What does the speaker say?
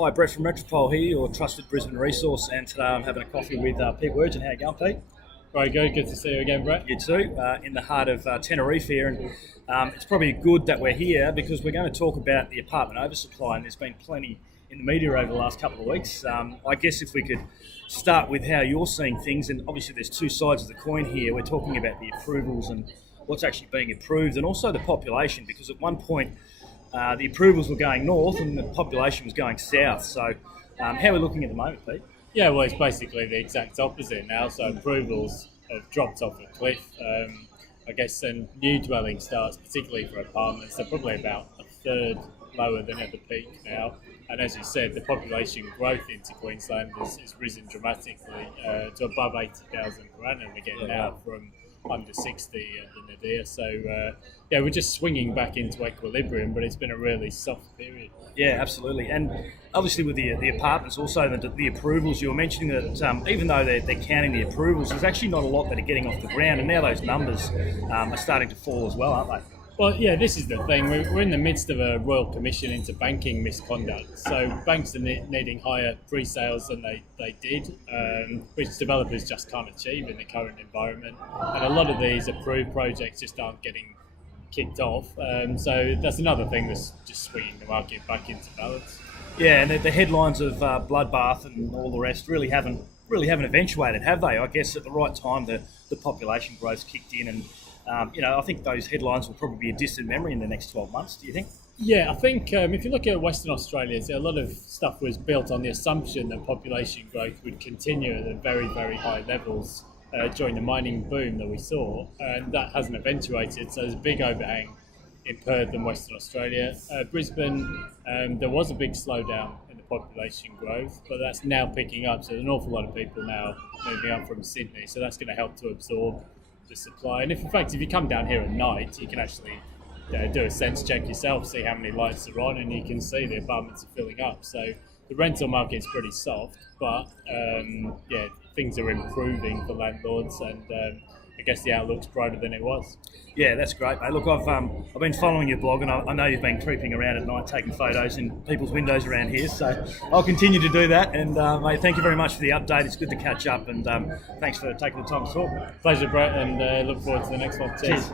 Hi, Brett from Metropole here, your trusted Brisbane resource, and today I'm having a coffee with Pete Wargent. How you going, Pete? Very good. Good to see you again, Brett. You too, in the heart of Tenerife here, and it's probably good that we're here because we're going to talk about the apartment oversupply, and there's been plenty in the media over the last couple of weeks. I guess if we could start with how you're seeing things, and obviously there's two sides of the coin here. We're talking about the approvals and what's actually being approved, and also the population, because at one point the approvals were going north and the population was going south. So how are we looking at the moment, Pete? Yeah, well, it's basically the exact opposite now. So approvals have dropped off a cliff. I guess, and new dwelling starts, particularly for apartments, they're probably about a third lower than at the peak now. And as you said, the population growth into Queensland has risen dramatically to above 80,000 per annum again now from under 60 in Nadir. So, we're just swinging back into equilibrium, but it's been a really soft period. Yeah, absolutely. And obviously with the apartments, also the approvals, you were mentioning that even though they're counting the approvals, there's actually not a lot that are getting off the ground, and now those numbers are starting to fall as well, aren't they? Well, yeah, this is the thing. We're in the midst of a Royal Commission into banking misconduct. So banks are needing higher pre-sales than they did, which developers just can't achieve in the current environment. And a lot of these approved projects just aren't getting kicked off. So that's another thing that's just swinging the market back into balance. Yeah, and the headlines of bloodbath and all the rest really haven't eventuated, have they? I guess at the right time the population growth kicked in, and I think those headlines will probably be a distant memory in the next 12 months. Do you think? Yeah, I think if you look at Western Australia, a lot of stuff was built on the assumption that population growth would continue at very, very high levels during the mining boom that we saw, and that hasn't eventuated. So there's a big overhang in Perth and Western Australia. Brisbane, there was a big slowdown in the population growth, but that's now picking up. So there's an awful lot of people now moving up from Sydney, so that's going to help to absorb the supply. And if you come down here at night, you can actually do a sense check yourself, see how many lights are on, and you can see the apartments are filling up. So the rental market's pretty soft, but things are improving for landlords, and I guess the outlook's brighter than it was. Yeah, that's great, mate. Look, I've been following your blog, and I know you've been creeping around at night taking photos in people's windows around here, so I'll continue to do that. And mate, thank you very much for the update. It's good to catch up, and thanks for taking the time to talk. Pleasure, Brett, and look forward to the next one. Cheers.